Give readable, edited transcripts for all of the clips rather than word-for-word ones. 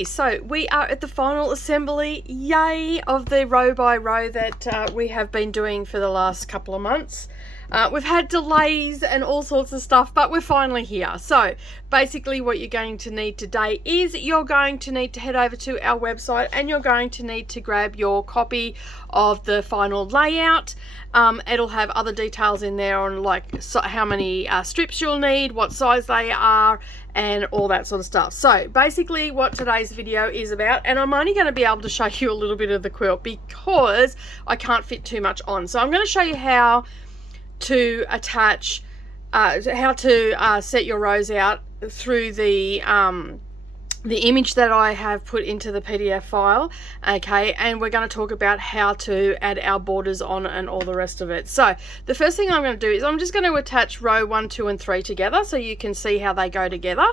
Alrighty, so we are at the final assembly, yay, of the row by row that we have been doing for the last couple of months. We've had delays and all sorts of stuff, but we're finally here. So basically what you're going to need today is you're going to need to head over to our website and you're going to need to grab your copy of the final layout. It'll have other details in there on like how many strips you'll need, what size they are, and all that sort of stuff. So basically what today's video is about, and I'm only going to be able to show you a little bit of the quilt because I can't fit too much on. So I'm going to show you how to attach, how to set your rows out through the image that I have put into the PDF file, okay, and we're going to talk about how to add our borders on and all the rest of it. So the first thing I'm going to do is I'm just going to attach row 1, 2 and 3 together so you can see how they go together,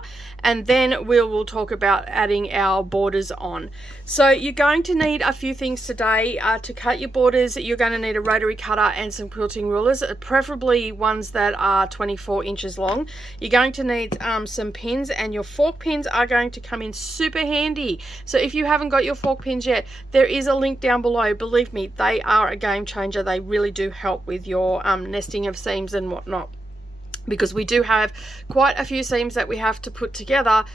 and then we'll talk about adding our borders on. So you're going to need a few things today to cut your borders. You're going to need a rotary cutter and some quilting rulers, preferably ones that are 24 inches long. You're going to need some pins, and your fork pins are going to come in super handy. So if you haven't got your fork pins yet, there is a link down below. Believe me, they are a game changer. They really do help with your nesting of seams and whatnot, because we do have quite a few seams that we have to put together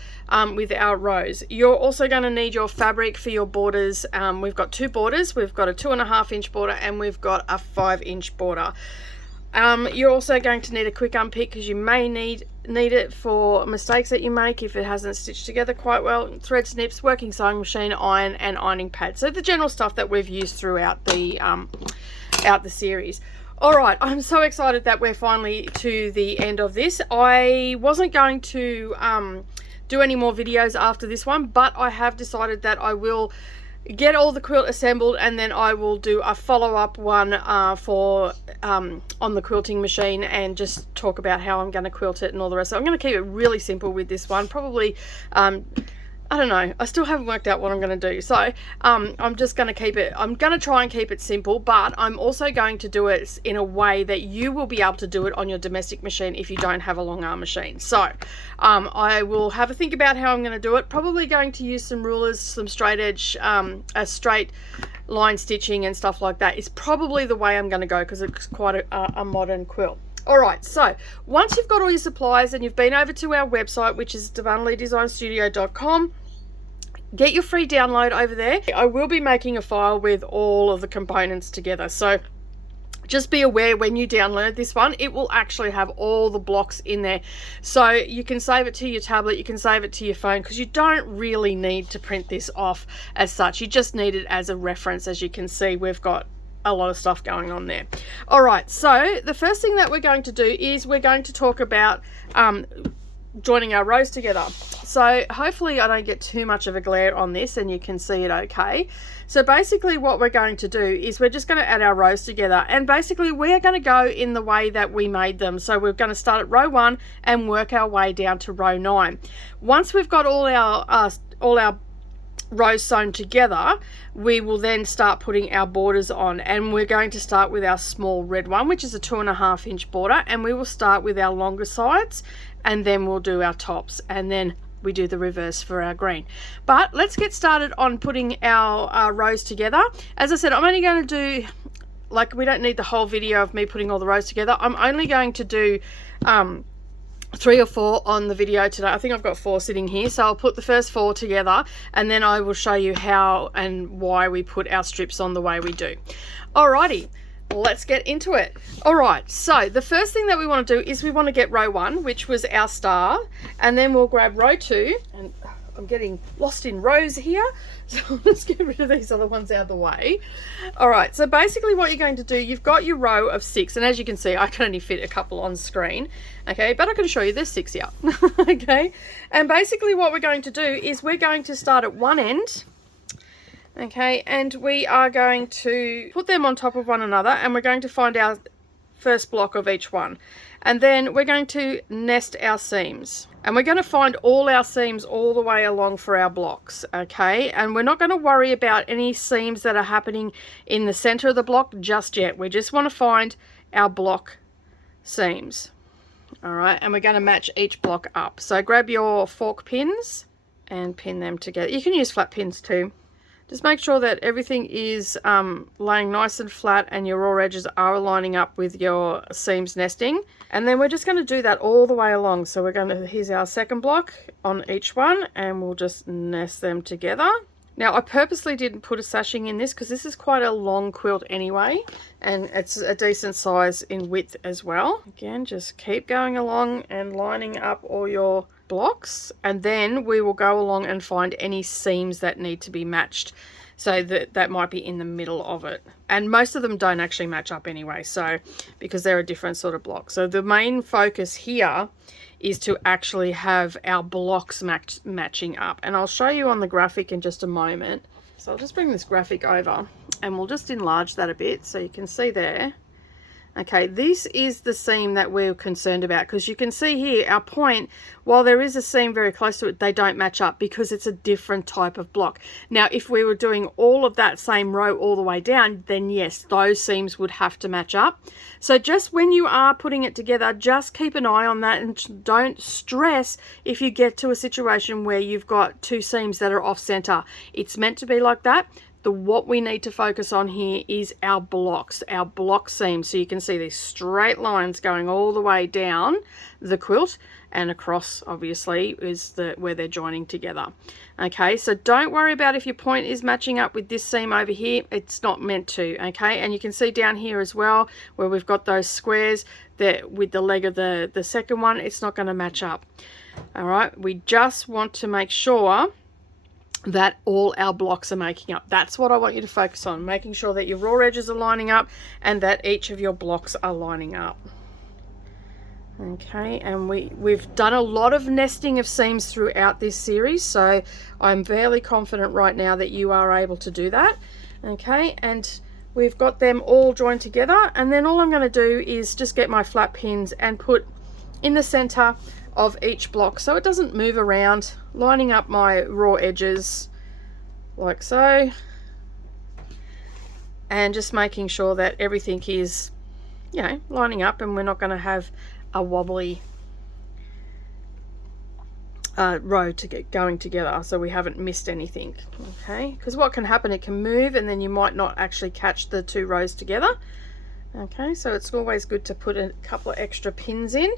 with our rows. You're also going to need your fabric for your borders. We've got two borders. We've got a 2.5 inch border and we've got a 5 inch border. You're also going to need a quick unpick because you may need it for mistakes that you make if it hasn't stitched together quite well. Thread snips, working sewing machine, iron and ironing pad. So the general stuff that we've used throughout the series. Alright, I'm so excited that we're finally to the end of this. I wasn't going to do any more videos after this one, but I have decided that I will get all the quilt assembled and then I will do a follow-up one for on the quilting machine and just talk about how I'm going to quilt it and all the rest. So I'm going to keep it really simple with this one. Probably I don't know, I still haven't worked out what I'm going to do, so I'm just going to keep it, I'm going to try and keep it simple, but I'm also going to do it in a way that you will be able to do it on your domestic machine if you don't have a long arm machine. So I will have a think about how I'm going to do it. Probably going to use some rulers, some straight edge, a straight line stitching and stuff like that is probably the way I'm going to go because it's quite a modern quilt. Alright, so once you've got all your supplies and you've been over to our website, which is Darvanalee get your free download over there. I will be making a file with all of the components together, so just be aware when you download this one, it will actually have all the blocks in there. So you can save it to your tablet, you can save it to your phone, because you don't really need to print this off as such. You just need it as a reference. As you can see, we've got a lot of stuff going on there. Alright, so the first thing that we're going to do is we're going to talk about joining our rows together. So hopefully I don't get too much of a glare on this and you can see it okay. So basically what we're going to do is we're just going to add our rows together, and basically we are going to go in the way that we made them. So we're going to start at row 1 and work our way down to row 9. Once we've got all our rows sewn together, we will then start putting our borders on, and we're going to start with our small red one, which is a 2.5 inch border, and we will start with our longer sides and then we'll do our tops, and then we do the reverse for our green. But let's get started on putting our rows together. As I said, I'm only going to do, like, we don't need the whole video of me putting all the rows together. I'm only going to do 3 or 4 on the video today. I think I've got 4 sitting here, so I'll put the first 4 together and then I will show you how and why we put our strips on the way we do. Alrighty, let's get into it. Alright, so the first thing that we want to do is we want to get row 1, which was our star, and then we'll grab row 2, and I'm getting lost in rows here, so let's get rid of these other ones out of the way. Alright, so basically what you're going to do, you've got your row of 6, and as you can see I can only fit a couple on screen, okay, but I can show you there's 6 here. Okay, and basically what we're going to do is we're going to start at one end, okay, and we are going to put them on top of one another, and we're going to find our first block of each one, and then we're going to nest our seams, and we're going to find all our seams all the way along for our blocks, okay, and we're not going to worry about any seams that are happening in the center of the block just yet. We just want to find our block seams. All right, and we're going to match each block up. So grab your fork pins and pin them together. You can use flat pins too. Just make sure that everything is laying nice and flat and your raw edges are lining up with your seams nesting. And then we're just going to do that all the way along. So we're going to, here's our second block on each one, and we'll just nest them together. Now I purposely didn't put a sashing in this because this is quite a long quilt anyway, and it's a decent size in width as well. Again, just keep going along and lining up all your blocks, and then we will go along and find any seams that need to be matched, so that might be in the middle of it. And most of them don't actually match up anyway, so because they're a different sort of block. So the main focus here is to actually have our blocks matching up, and I'll show you on the graphic in just a moment. So I'll just bring this graphic over and we'll just enlarge that a bit so you can see there. Okay, this is the seam that we're concerned about, because you can see here our point, while there is a seam very close to it, they don't match up because it's a different type of block. Now, if we were doing all of that same row all the way down, then yes, those seams would have to match up. So just when you are putting it together, just keep an eye on that and don't stress if you get to a situation where you've got two seams that are off center. It's meant to be like that. What we need to focus on here is our blocks, our block seams. So you can see these straight lines going all the way down the quilt, and across obviously is where they're joining together. Okay, so don't worry about if your point is matching up with this seam over here. It's not meant to. Okay, and you can see down here as well where we've got those squares that with the leg of the second one, it's not going to match up. All right, we just want to make sure that all our blocks are making up. That's what I want you to focus on, making sure that your raw edges are lining up and that each of your blocks are lining up. Okay, and we've done a lot of nesting of seams throughout this series, so I'm fairly confident right now that you are able to do that. Okay, and we've got them all joined together, and then all I'm going to do is just get my flat pins and put in the center of each block so it doesn't move around, lining up my raw edges like so, and just making sure that everything is, you know, lining up and we're not going to have a wobbly row to get going together, so we haven't missed anything. Okay, because what can happen, it can move and then you might not actually catch the two rows together. Okay, so it's always good to put a couple of extra pins in.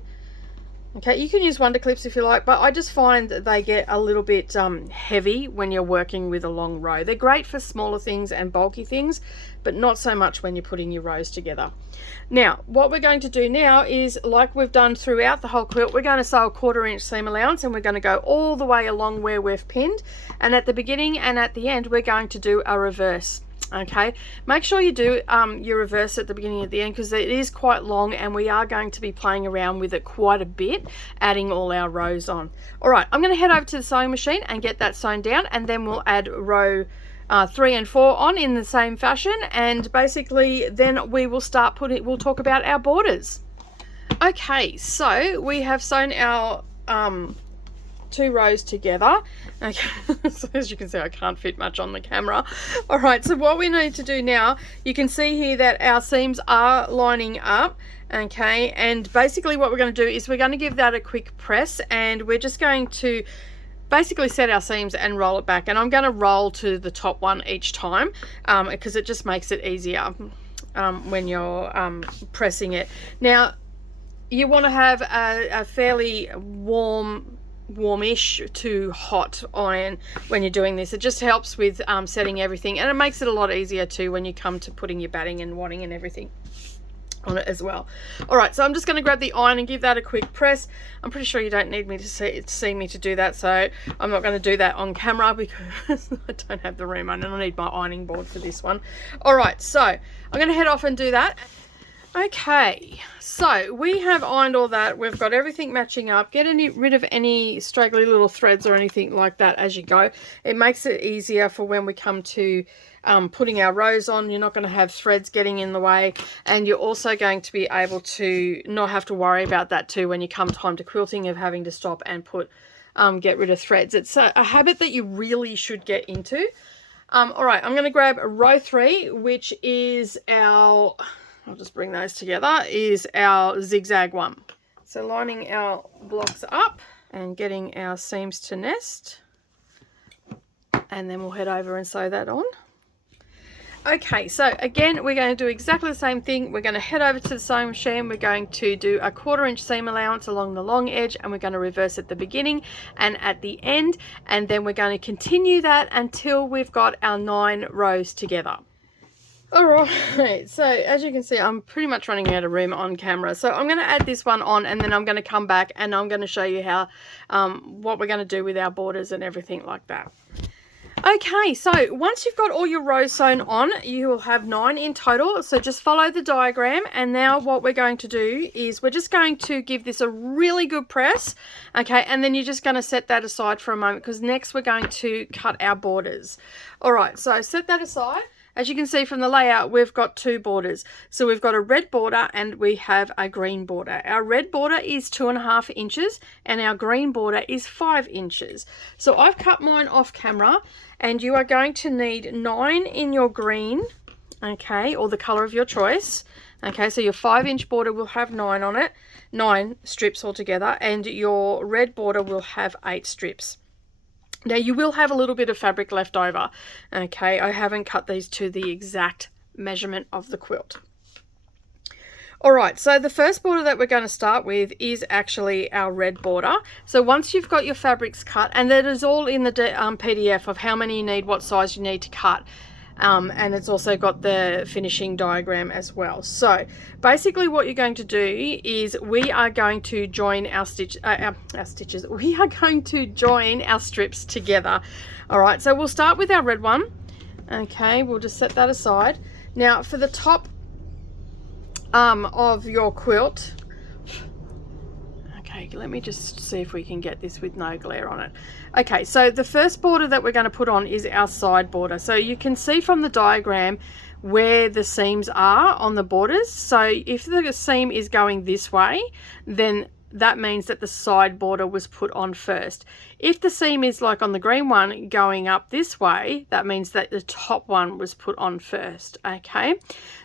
Okay, you can use wonder clips if you like, but I just find that they get a little bit heavy when you're working with a long row. They're great for smaller things and bulky things, but not so much when you're putting your rows together. Now, what we're going to do now is, like we've done throughout the whole quilt, we're going to sew a 1/4 inch seam allowance, and we're going to go all the way along where we've pinned, and at the beginning and at the end we're going to do a reverse. Okay, make sure you do your reverse at the beginning and at the end, because it is quite long and we are going to be playing around with it quite a bit, adding all our rows on. All right, I'm going to head over to the sewing machine and get that sewn down, and then we'll add row 3 and 4 on in the same fashion, and basically then we will start we'll talk about our borders. Okay, so we have sewn our 2 rows together. Okay, so as you can see, I can't fit much on the camera. All right, so what we need to do now, you can see here that our seams are lining up. Okay, and basically what we're going to do is we're going to give that a quick press, and we're just going to basically set our seams and roll it back, and I'm going to roll to the top one each time because it just makes it easier when you're pressing it. Now you want to have a fairly warmish to hot iron when you're doing this. It just helps with setting everything, and it makes it a lot easier too when you come to putting your batting and wadding and everything on it as well. All right, so I'm just going to grab the iron and give that a quick press. I'm pretty sure you don't need me to see me to do that, so I'm not going to do that on camera because I don't have the room and I need my ironing board for this one. All right, so I'm going to head off and do that. Okay, so we have ironed all that. We've got everything matching up. Get rid of any straggly little threads or anything like that as you go. It makes it easier for when we come to putting our rows on. You're not going to have threads getting in the way, and you're also going to be able to not have to worry about that too when you come time to quilting, of having to stop and get rid of threads. It's a habit that you really should get into. All right, I'm going to grab row 3, which is our, I'll just bring those together, is our zigzag one. So lining our blocks up and getting our seams to nest. and then we'll head over and sew that on. Okay, so again, we're going to do exactly the same thing. We're going to head over to the sewing machine. We're going to do a 1/4 inch seam allowance along the long edge, and we're going to reverse at the beginning and at the end, and then we're going to continue that until we've got our 9 rows together. Alright, so as you can see, I'm pretty much running out of room on camera, so I'm going to add this one on, and then I'm going to come back and I'm going to show you how what we're going to do with our borders and everything like that. Okay, so once you've got all your rows sewn on, you will have 9 in total. So just follow the diagram, and now what we're going to do is we're just going to give this a really good press, okay, and then you're just going to set that aside for a moment, because next we're going to cut our borders. All right, so set that aside. As you can see from the layout, we've got 2 borders. So we've got a red border and we have a green border. Our red border is 2.5 inches and our green border is 5 inches. So I've cut mine off camera, and you are going to need 9 in your green, okay, or the color of your choice. Okay, so your 5-inch border will have 9 on it, 9 strips altogether, and your red border will have 8 strips. Now you will have a little bit of fabric left over, okay, I haven't cut these to the exact measurement of the quilt. Alright, so the first border that we're going to start with is actually our red border. So once you've got your fabrics cut, and that is all in the PDF of how many you need, what size you need to cut, and it's also got the finishing diagram as well. So basically what you're going to do is we are going to join our stitches. We are going to join our strips together. All right, so we'll start with our red one. Okay, we'll just set that aside. Now for the top of your quilt, okay, let me just see if we can get this with no glare on it. Okay, so the first border that we're going to put on is our side border. So you can see from the diagram where the seams are on the borders. So if the seam is going this way, then that means that the side border was put on first. If the seam is like on the green one going up this way, that means that the top one was put on first. Okay,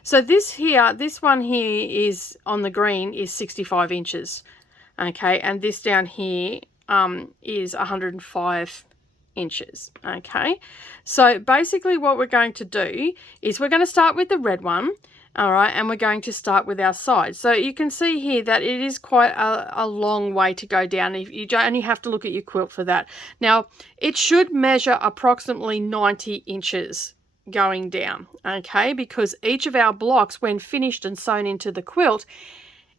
so this one here is on the green is 65 inches. Okay, and this down here is 105 inches. Okay, so basically what we're going to do is we're going to start with the red one. All right, and we're going to start with our side. So you can see here that it is quite a long way to go down. You only have to look at your quilt for that. Now it should measure approximately 90 inches going down, okay, because each of our blocks, when finished and sewn into the quilt,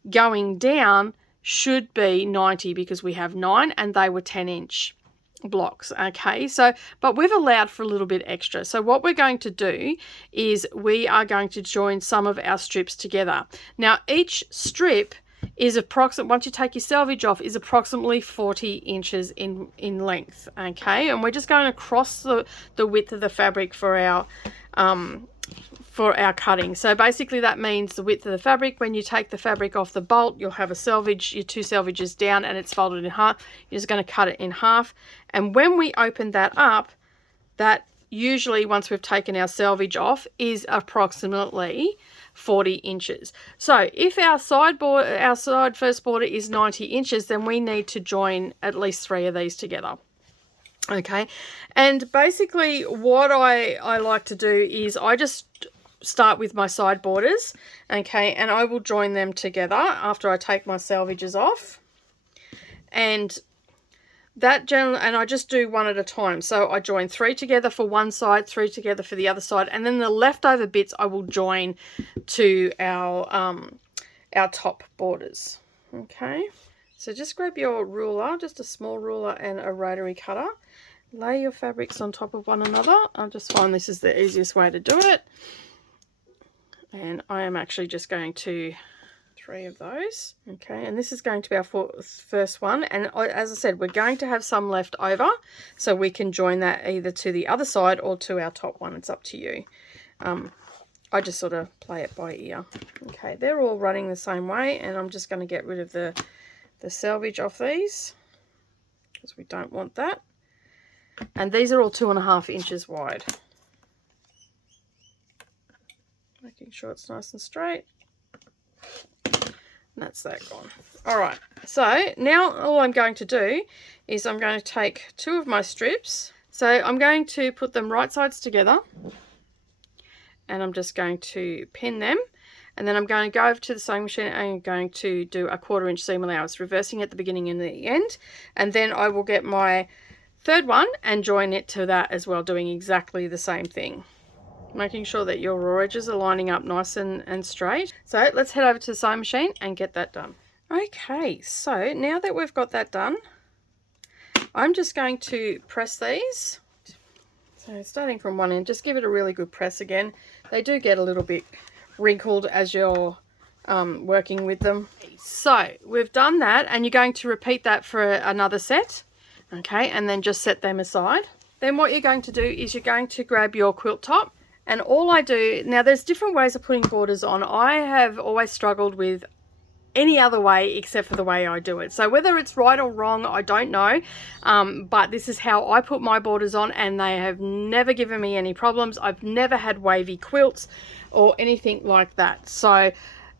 going down should be 90, because we have 9 and they were 10-inch blocks. Okay, so but we've allowed for a little bit extra. So what we're going to do is we are going to join some of our strips together. Now each strip is approximately, once you take your selvage off, is approximately 40 inches in length. Okay, and we're just going to cross the width of the fabric for our cutting. So basically that means the width of the fabric. When you take the fabric off the bolt, you'll have a selvage, your 2 selvages down, and it's folded in half. You're just going to cut it in half, and when we open that up, that usually, once we've taken our selvage off, is approximately 40 inches. So if our side first border is 90 inches, then we need to join at least 3 of these together. Okay, and basically what I like to do is I just start with my side borders, okay, and I will join them together after I take my selvages off, and I just do one at a time. So I join 3 together for one side, 3 together for the other side, and then the leftover bits I will join to our top borders. Okay, so just grab your ruler, just a small ruler and a rotary cutter. Lay your fabrics on top of one another. I just find this is the easiest way to do it. And I am actually just going to 3 of those. Okay, and this is going to be our first one. And as I said, we're going to have some left over, so we can join that either to the other side or to our top one. It's up to you. I just sort of play it by ear. Okay, they're all running the same way, and I'm just going to get rid of the selvage off these, because we don't want that. And these are all 2.5 inches wide. Making sure it's nice and straight. And that's that gone. Alright, so now all I'm going to do is I'm going to take 2 of my strips. So I'm going to put them right sides together, and I'm just going to pin them, and then I'm going to go over to the sewing machine and I'm going to do a 1/4 inch seam allowance, reversing at the beginning and the end, and then I will get my third one and join it to that as well, doing exactly the same thing, making sure that your raw edges are lining up nice and straight. So let's head over to the sewing machine and get that done. Okay, so now that we've got that done, I'm just going to press these. So starting from one end, just give it a really good press again. They do get a little bit wrinkled as you're working with them. So we've done that, and you're going to repeat that for another set. Okay, and then just set them aside. Then what you're going to do is you're going to grab your quilt top, and all I do, now there's different ways of putting borders on. I have always struggled with any other way except for the way I do it. So whether it's right or wrong, I don't know, but this is how I put my borders on, and they have never given me any problems. I've never had wavy quilts or anything like that. So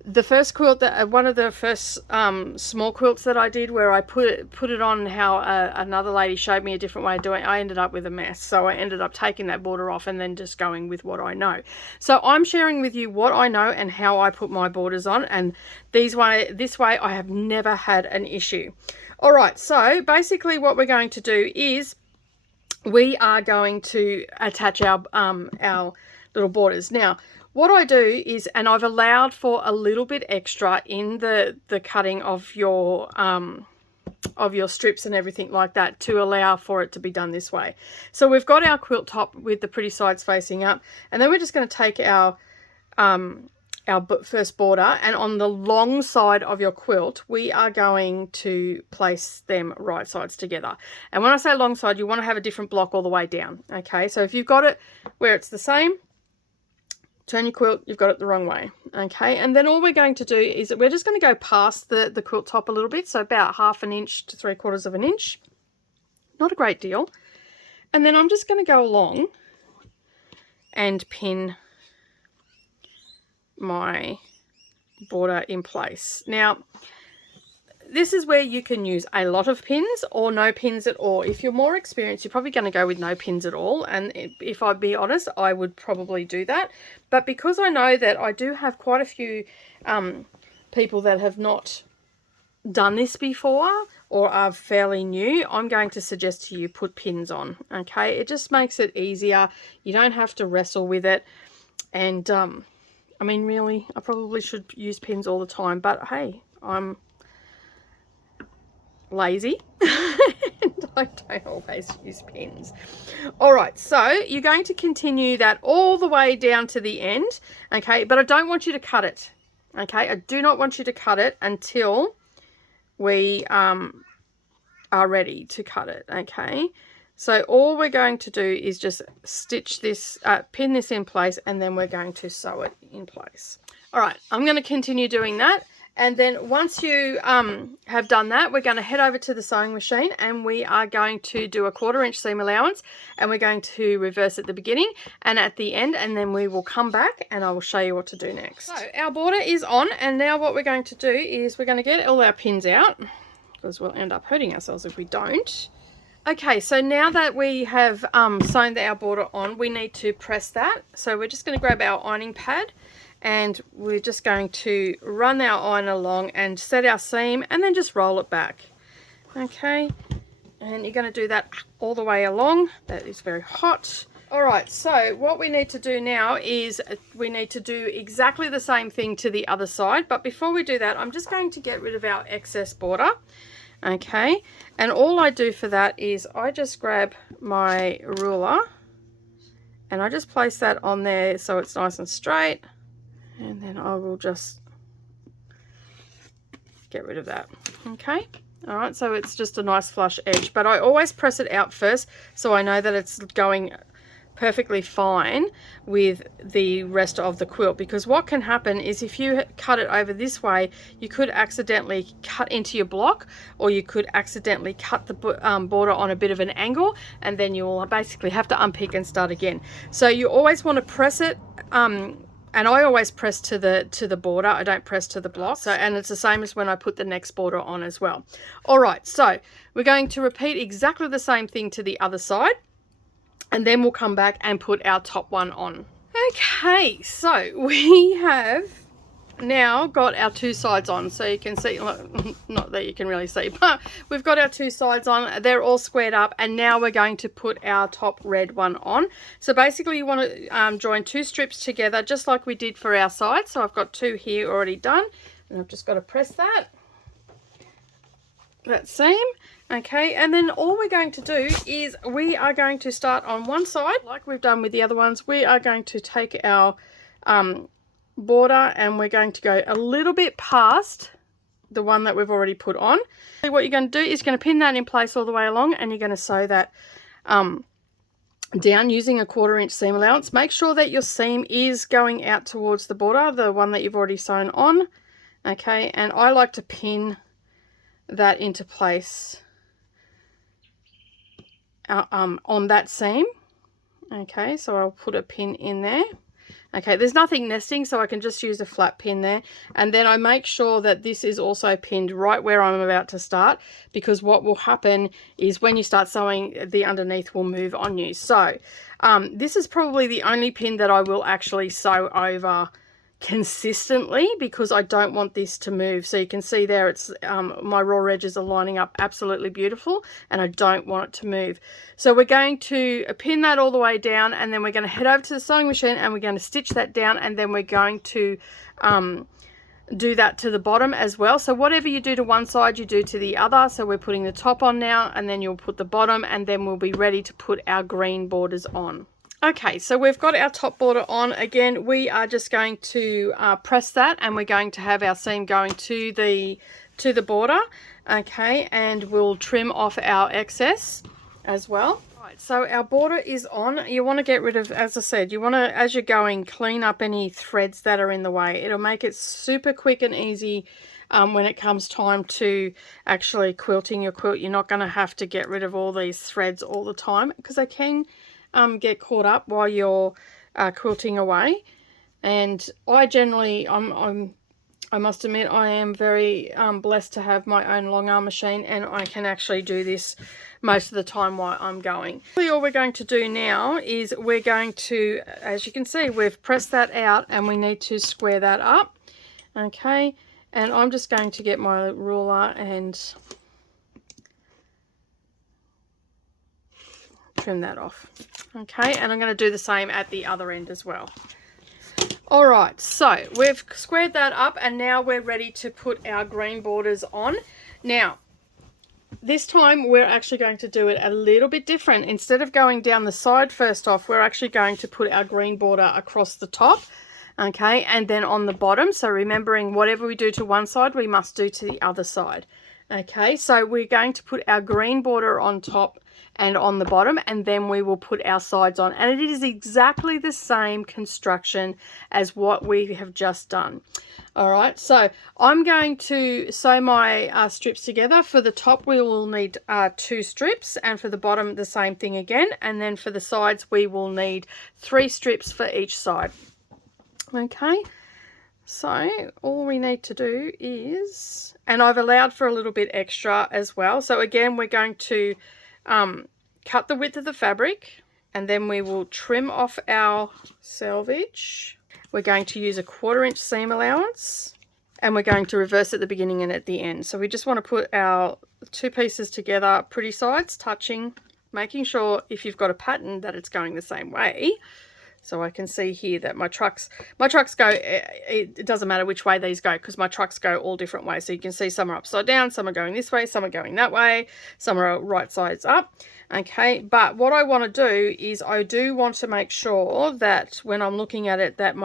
the first quilt, that one of the first small quilts that I did, where I put it on how another lady showed me a different way of doing it, I ended up with a mess. So I ended up taking that border off and then just going with what I know. So I'm sharing with you what I know and how I put my borders on, and this way I have never had an issue. All right, so basically what we're going to do is we are going to attach our little borders. Now what I do is, and I've allowed for a little bit extra in the cutting of your strips and everything like that, to allow for it to be done this way. So we've got our quilt top with the pretty sides facing up, and then we're just going to take our first border, and on the long side of your quilt we are going to place them right sides together. And when I say long side, you want to have a different block all the way down. Okay, so if you've got it where it's the same, turn your quilt, you've got it the wrong way. Okay, and then all we're going to do is we're just going to go past the quilt top a little bit, so about 1/2 inch to 3/4 inch, not a great deal. And then I'm just going to go along and pin my border in place. Now this is where you can use a lot of pins or no pins at all. If you're more experienced, you're probably going to go with no pins at all, and if I'd be honest, I would probably do that. But because I know that I do have quite a few people that have not done this before or are fairly new, I'm going to suggest to you put pins on. Okay, it just makes it easier. You don't have to wrestle with it. And I mean, really, I probably should use pins all the time, but hey, I'm lazy and I don't always use pins. All right, so you're going to continue that all the way down to the end. Okay, but I don't want you to cut it. Okay, I do not want you to cut it until we are ready to cut it. Okay, so all we're going to do is just stitch this, pin this in place, and then we're going to sew it in place. All right, I'm going to continue doing that. And then once you have done that, we're going to head over to the sewing machine, and we are going to do a 1/4 inch seam allowance, and we're going to reverse at the beginning and at the end, and then we will come back and I will show you what to do next. So our border is on, and now what we're going to do is we're going to get all our pins out, because we'll end up hurting ourselves if we don't. Okay, so now that we have sewn our border on, we need to press that. So we're just going to grab our ironing pad, and we're just going to run our iron along and set our seam, and then just roll it back. Okay, and you're going to do that all the way along. That is very hot. All right, so what we need to do now is we need to do exactly the same thing to the other side, but before we do that, I'm just going to get rid of our excess border. Okay, and all I do for that is I just grab my ruler and I just place that on there so it's nice and straight. And then I will just get rid of that. Okay, all right, so it's just a nice flush edge, but I always press it out first so I know that it's going perfectly fine with the rest of the quilt, because what can happen is if you cut it over this way, you could accidentally cut into your block, or you could accidentally cut the border on a bit of an angle, and then you will basically have to unpick and start again. So you always want to press it, and I always press to the border. I don't press to the block. So, and it's the same as when I put the next border on as well. All right, so we're going to repeat exactly the same thing to the other side. and then we'll come back and put our top one on. Okay, so we have now got our two sides on, so you can see, not that you can really see, but we've got our two sides on. They're all squared up, and now we're going to put our top red one on. So basically you want to join two strips together just like we did for our side. So I've got two here already done, and I've just got to press that seam. Okay, and then all we're going to do is we are going to start on one side like we've done with the other ones. We are going to take our border, and we're going to go a little bit past the one that we've already put on. So what you're going to do is you're going to pin that in place all the way along, and you're going to sew that down using a 1/4 inch seam allowance. Make sure that your seam is going out towards the border, the one that you've already sewn on. Okay, and I like to pin that into place on that seam. Okay, so I'll put a pin in there. Okay, there's nothing nesting, so I can just use a flat pin there, and then I make sure that this is also pinned right where I'm about to start, because what will happen is when you start sewing, the underneath will move on you. So this is probably the only pin that I will actually sew over consistently, because I don't want this to move. So you can see there, it's my raw edges are lining up absolutely beautiful, and I don't want it to move. So we're going to pin that all the way down, and then we're going to head over to the sewing machine, and we're going to stitch that down, and then we're going to do that to the bottom as well. So whatever you do to one side, you do to the other. So we're putting the top on now, and then you'll put the bottom, and then we'll be ready to put our green borders on. Okay, so we've got our top border on. Again, we are just going to press that, and we're going to have our seam going to the border. Okay, and we'll trim off our excess as well. Right, so our border is on. You want to get rid of, as I said, you want to, as you're going, clean up any threads that are in the way. It'll make it super quick and easy when it comes time to actually quilting your quilt. You're not going to have to get rid of all these threads all the time, because they can get caught up while you're quilting away. And I generally, I must admit, I am very blessed to have my own long arm machine, and I can actually do this most of the time while I'm going. All we're going to do now is we're going to, as you can see, we've pressed that out, and we need to square that up. Okay, and I'm just going to get my ruler and trim that off. Okay, and I'm going to do the same at the other end as well. All right, so we've squared that up, and now we're ready to put our green borders on. Now, this time we're actually going to do it a little bit different. Instead of going down the side first off, we're actually going to put our green border across the top. Okay, and then on the bottom. So remembering, whatever we do to one side, we must do to the other side. Okay, so we're going to put our green border on top and on the bottom, and then we will put our sides on, and it is exactly the same construction as what we have just done. All right, so I'm going to sew my strips together. For the top we will need 2 strips, and for the bottom the same thing again, and then for the sides we will need 3 strips for each side. Okay, so all we need to do is, and I've allowed for a little bit extra as well, so again we're going to cut the width of the fabric, and then we will trim off our selvage. We're going to use a 1/4 inch seam allowance, and we're going to reverse at the beginning and at the end. So we just want to put our 2 pieces together, pretty sides touching, making sure if you've got a pattern that it's going the same way. So I can see here that my trucks go, it doesn't matter which way these go, because my trucks go all different ways. So you can see some are upside down, some are going this way, some are going that way, some are right sides up. Okay, but what I want to do is I do want to make sure that when I'm looking at it, that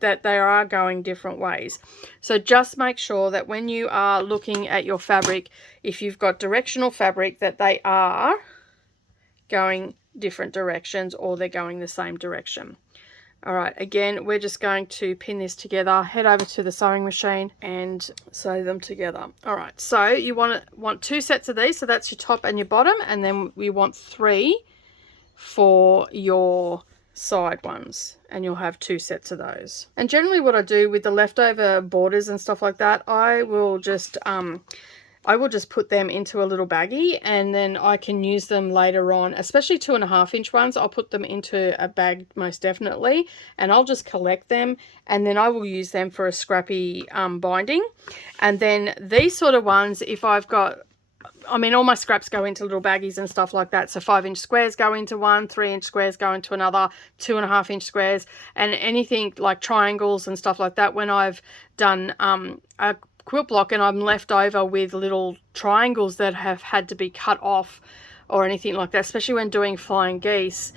that they are going different ways. So just make sure that when you are looking at your fabric, if you've got directional fabric, that they are going different directions, or they're going the same direction. All right, again, we're just going to pin this together, head over to the sewing machine and sew them together. All right, so you want 2 sets of these, so that's your top and your bottom, and then we want 3 for your side ones, and you'll have 2 sets of those. And generally what I do with the leftover borders and stuff like that, I will just I will just put them into a little baggie, and then I can use them later on, especially 2.5 inch ones. I'll put them into a bag most definitely, and I'll just collect them, and then I will use them for a scrappy binding. And then these sort of ones, if I've got, I mean, all my scraps go into little baggies and stuff like that. So 5 inch squares go into one, 3 inch squares go into another, 2.5 inch squares, and anything like triangles and stuff like that. When I've done a quilt block and I'm left over with little triangles that have had to be cut off or anything like that, especially when doing flying geese,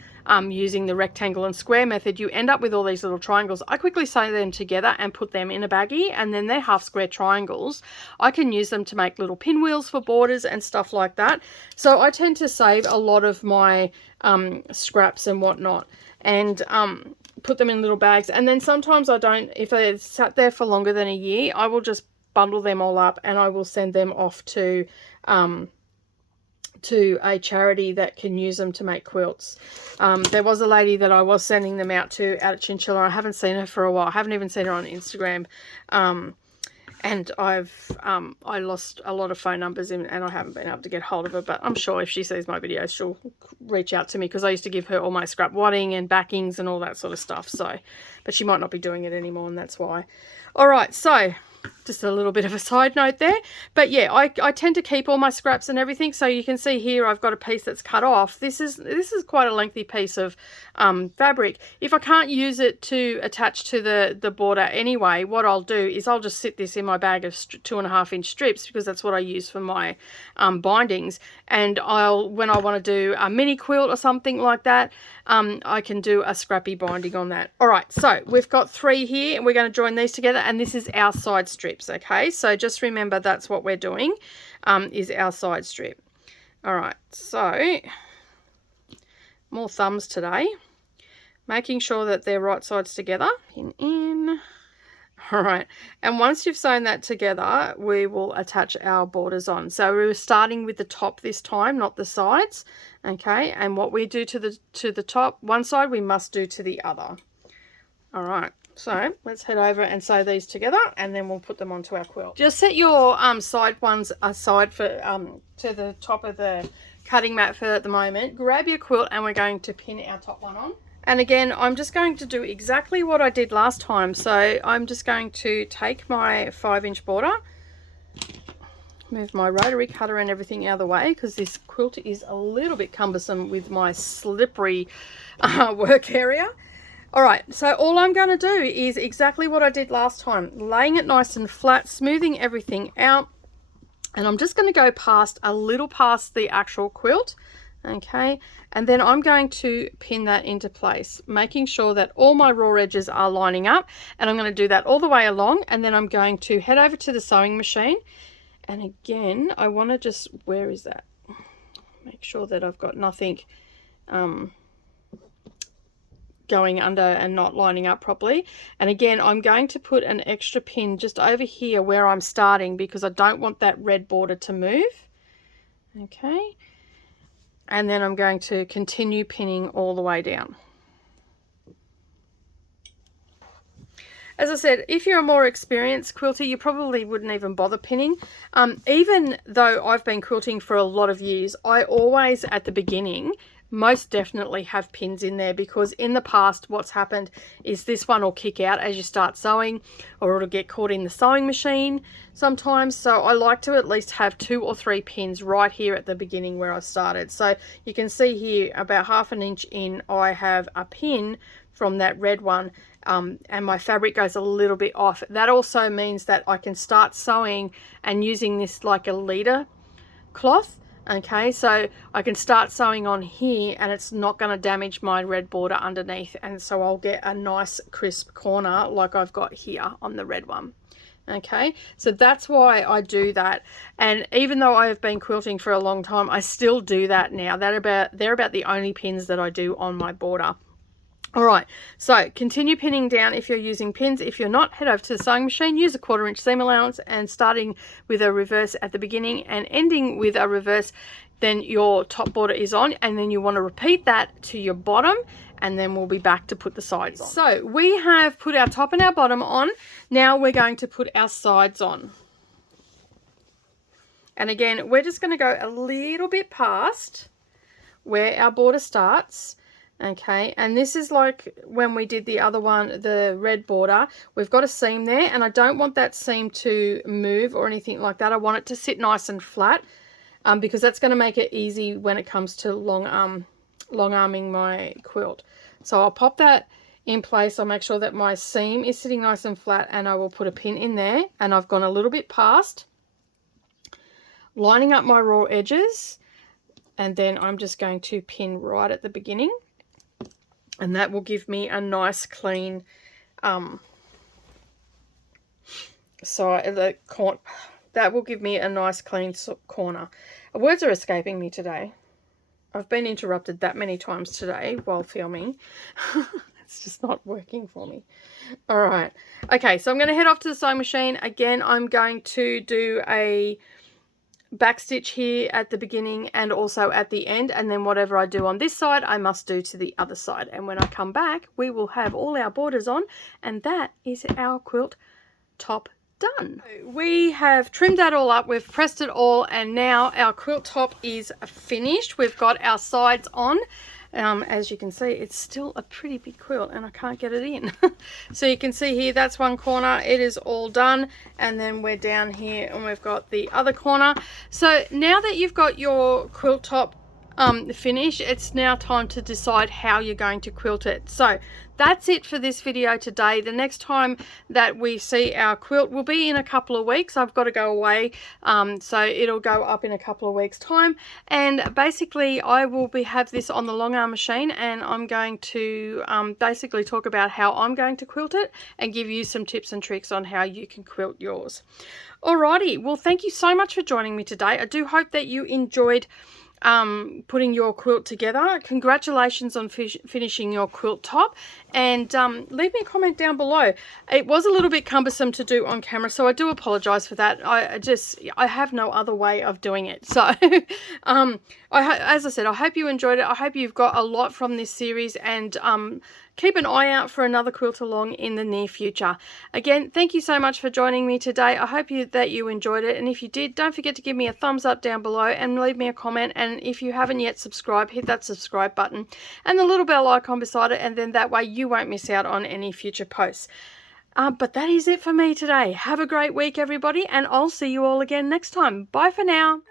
using the rectangle and square method, you end up with all these little triangles. I quickly sew them together and put them in a baggie, and then they're half square triangles. I can use them to make little pinwheels for borders and stuff like that. So I tend to save a lot of my scraps and whatnot, and put them in little bags. And then sometimes I don't, if they're sat there for longer than a year, I will just bundle them all up and I will send them off to a charity that can use them to make quilts. There was a lady that I was sending them out at Chinchilla. I haven't seen her for a while. I haven't even seen her on Instagram. And I lost a lot of phone numbers and I haven't been able to get hold of her, but I'm sure if she sees my videos, she'll reach out to me, because I used to give her all my scrap wadding and backings and all that sort of stuff. So, but she might not be doing it anymore, and that's why. All right, so just a little bit of a side note there, but yeah, I tend to keep all my scraps and everything. So you can see here I've got a piece that's cut off. This is quite a lengthy piece of fabric. If I can't use it to attach to the border anyway, what I'll do is I'll just sit this in my bag of 2.5 inch strips, because that's what I use for my bindings. And when I want to do a mini quilt or something like that, I can do a scrappy binding on that. All right, so we've got 3 here and we're going to join these together, and this is our side strips. Okay, so just remember that's what we're doing, is our side strip. All right, so more thumbs today, making sure that they're right sides together. Pin in. All right, and once you've sewn that together, we will attach our borders on. So we were starting with the top this time, not the sides. Okay, and what we do to the top one side, we must do to the other. All right, so let's head over and sew these together, and then we'll put them onto our quilt. Just set your side ones aside for to the top of the cutting mat for the moment. Grab your quilt and we're going to pin our top one on. And again, I'm just going to do exactly what I did last time. So I'm just going to take my 5 inch border, move my rotary cutter and everything out of the way, because this quilt is a little bit cumbersome with my slippery work area. All right, so all I'm going to do is exactly what I did last time, laying it nice and flat, smoothing everything out. And I'm just going to go a little past the actual quilt. Okay, and then I'm going to pin that into place, making sure that all my raw edges are lining up, and I'm going to do that all the way along. And then I'm going to head over to the sewing machine, and again I want to just, where is that, make sure that I've got nothing going under and not lining up properly. And again, I'm going to put an extra pin just over here where I'm starting, because I don't want that red border to move. Okay, and then I'm going to continue pinning all the way down. As I said, if you're a more experienced quilter, you probably wouldn't even bother pinning. Even though I've been quilting for a lot of years, I always at the beginning most definitely have pins in there, because in the past what's happened is this one will kick out as you start sewing, or it'll get caught in the sewing machine sometimes. So I like to at least have 2 or 3 pins right here at the beginning where I started. So you can see here about 1/2 inch in, I have a pin from that red one, and my fabric goes a little bit off. That also means that I can start sewing and using this like a leader cloth. Okay, so I can start sewing on here and it's not going to damage my red border underneath, and so I'll get a nice crisp corner like I've got here on the red one. Okay, so that's why I do that. And even though I have been quilting for a long time, I still do that now. They're about the only pins that I do on my border. All right, so continue pinning down if you're using pins. If you're not, head over to the sewing machine, use a 1/4 inch seam allowance, and starting with a reverse at the beginning and ending with a reverse, then your top border is on, and then you want to repeat that to your bottom, and then we'll be back to put the sides on. So we have put our top and our bottom on. Now we're going to put our sides on. And again, we're just going to go a little bit past where our border starts. Okay, and this is like when we did the other one, the red border. We've got a seam there, and I don't want that seam to move or anything like that. I want it to sit nice and flat, because that's going to make it easy when it comes to long arming my quilt. So I'll pop that in place. I'll make sure that my seam is sitting nice and flat, and I will put a pin in there, and I've gone a little bit past, lining up my raw edges, and then I'm just going to pin right at the beginning, and that will give me a nice clean that will give me a nice clean corner. Words are escaping me today. I've been interrupted that many times today while filming. It's just not working for me. All right. Okay, so I'm going to head off to the sewing machine. Again, I'm going to do a back stitch here at the beginning and also at the end, and then whatever I do on this side I must do to the other side, and when I come back we will have all our borders on, and that is our quilt top done. We have trimmed that all up, we've pressed it all, and now our quilt top is finished. We've got our sides on. As you can see, it's still a pretty big quilt and I can't get it in. So you can see here, that's one corner, it is all done, and then we're down here and we've got the other corner. So now that you've got your quilt top finished, it's now time to decide how you're going to quilt it. So that's it for this video today. The next time that we see our quilt will be in a couple of weeks. I've got to go away, so it'll go up in a couple of weeks time, and basically I will have this on the long arm machine, and I'm going to basically talk about how I'm going to quilt it and give you some tips and tricks on how you can quilt yours. Alrighty, well, thank you so much for joining me today. I do hope that you enjoyed putting your quilt together. Congratulations on finishing your quilt top, and leave me a comment down below. It was a little bit cumbersome to do on camera, so I do apologize for that. I have no other way of doing it. So as I said, I hope you enjoyed it. I hope you've got a lot from this series, and keep an eye out for another quilt-along in the near future. Again, thank you so much for joining me today. I hope that you enjoyed it, and if you did, don't forget to give me a thumbs up down below and leave me a comment, and if you haven't yet subscribed, hit that subscribe button and the little bell icon beside it, and then that way you won't miss out on any future posts. But that is it for me today. Have a great week, everybody, and I'll see you all again next time. Bye for now.